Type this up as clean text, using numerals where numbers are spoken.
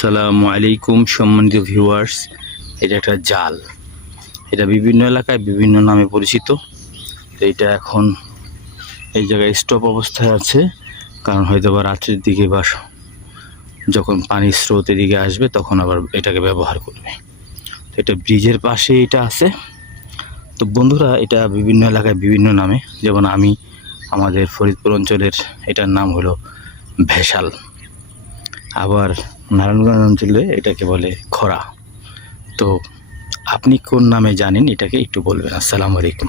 আসসালামু আলাইকুম সম্মানিত ভিউয়ার্স। এটা একটা জাল, এটা বিভিন্ন এলাকায় বিভিন্ন নামে পরিচিত। তো এটা এখন এই জায়গায় স্টপ অবস্থায় আছে, কারণ হয়তো বা রাত্রির দিকে বা যখন পানির স্রোত এদিকে আসবে তখন আবার এটাকে ব্যবহার করবে। তো এটা ব্রিজের পাশে এটা আছে। তো বন্ধুরা, এটা বিভিন্ন এলাকায় বিভিন্ন নামে, যেমন আমি আমাদের ফরিদপুর অঞ্চলের এটার নাম হলো ভেসাল, আবার নারায়ণগঞ্জ অঞ্চলে এটাকে বলে খরা। তো আপনি কোন নামে জানেন এটাকে একটু বলবেন। আসসালামু আলাইকুম।